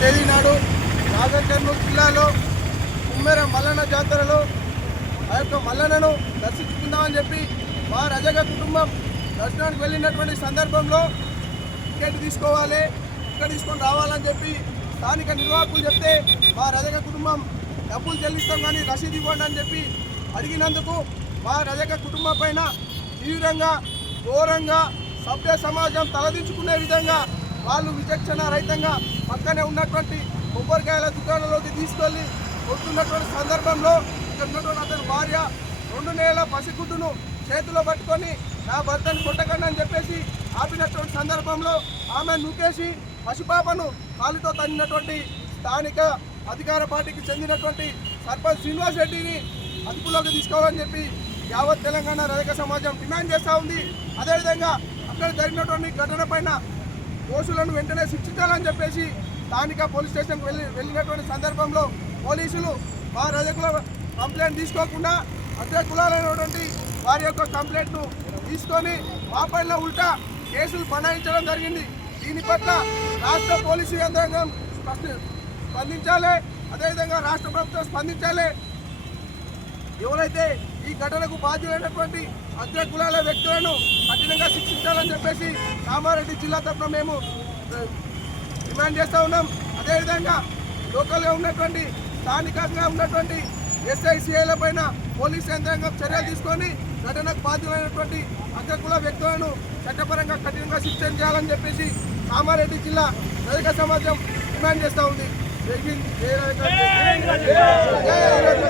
తేదీ నాడు నాగర్ కర్నూలు జిల్లాలో కుమ్మెర మల్లన్న జాతరలో ఆ యొక్క మల్లన్నను దర్శించుకుందామని చెప్పి మా రజక కుటుంబం దర్శనానికి వెళ్ళినటువంటి సందర్భంలో టికెట్ తీసుకోవాలి, టికెట్ తీసుకొని రావాలని చెప్పి స్థానిక నిర్వాహకులు చెప్తే మా రజక కుటుంబం డబ్బులు చెల్లిస్తాం కానీ రసీదు ఇవ్వండి అని చెప్పి అడిగినందుకు మా రజక కుటుంబం పైన తీవ్రంగా ఘోరంగా సభ్య సమాజం తలదించుకునే విధంగా వాళ్ళు విచక్షణ రహితంగా పక్కనే ఉన్నటువంటి కొబ్బరికాయల దుకాణంలోకి తీసుకెళ్ళి కొడుతున్నటువంటి సందర్భంలో ఇక్కడ ఉన్నటువంటి అతని భార్య 2 నెలల పసిగుడ్డును చేతిలో పట్టుకొని నా భర్తను కొట్టకండి అని చెప్పేసి ఆపినటువంటి సందర్భంలో ఆమె నూకేసి పసిపాపను కాలుతో తన్నినటువంటి స్థానిక అధికార పార్టీకి చెందినటువంటి సర్పంచ్ శ్రీనివాస్ రెడ్డిని అదుపులోకి తీసుకోవాలని చెప్పి యావత్ తెలంగాణ రజక సమాజం డిమాండ్ చేస్తూ ఉంది. అదేవిధంగా అక్కడ జరిగినటువంటి ఘటన పైన దోషులను వెంటనే శిక్షించాలని చెప్పేసి స్థానిక పోలీస్ స్టేషన్కి వెళ్ళినటువంటి సందర్భంలో పోలీసులు మా రజకుల కంప్లైంట్ తీసుకోకుండా అగ్ర కులాలైనటువంటి వారి యొక్క కంప్లైంట్ను తీసుకొని మా పైన ఉల్టా కేసులు బనాయించడం జరిగింది. దీని పట్ల రాష్ట్ర పోలీసు యంత్రాంగం స్పందించాలి, అదేవిధంగా రాష్ట్ర ప్రభుత్వం స్పందించాలి. ఎవరైతే ఈ ఘటనకు బాధ్యులైనటువంటి అగ్ర కులాల వ్యక్తులను కఠినంగా శిక్షించాలని చెప్పేసి కామారెడ్డి జిల్లా తరఫున మేము డిమాండ్ చేస్తూ ఉన్నాం. అదేవిధంగా లోకల్గా ఉన్నటువంటి స్థానికంగా ఉన్నటువంటి ఎస్ఐసిఐల పైన పోలీస్ యంత్రాంగం చర్యలు తీసుకొని ఘటనకు బాధ్యులైనటువంటి అగ్రకుల వ్యక్తులను చట్టపరంగా కఠినంగా శిక్షణ చేయాలని చెప్పేసి కామారెడ్డి జిల్లా రజక సమాజం డిమాండ్ చేస్తూ ఉంది.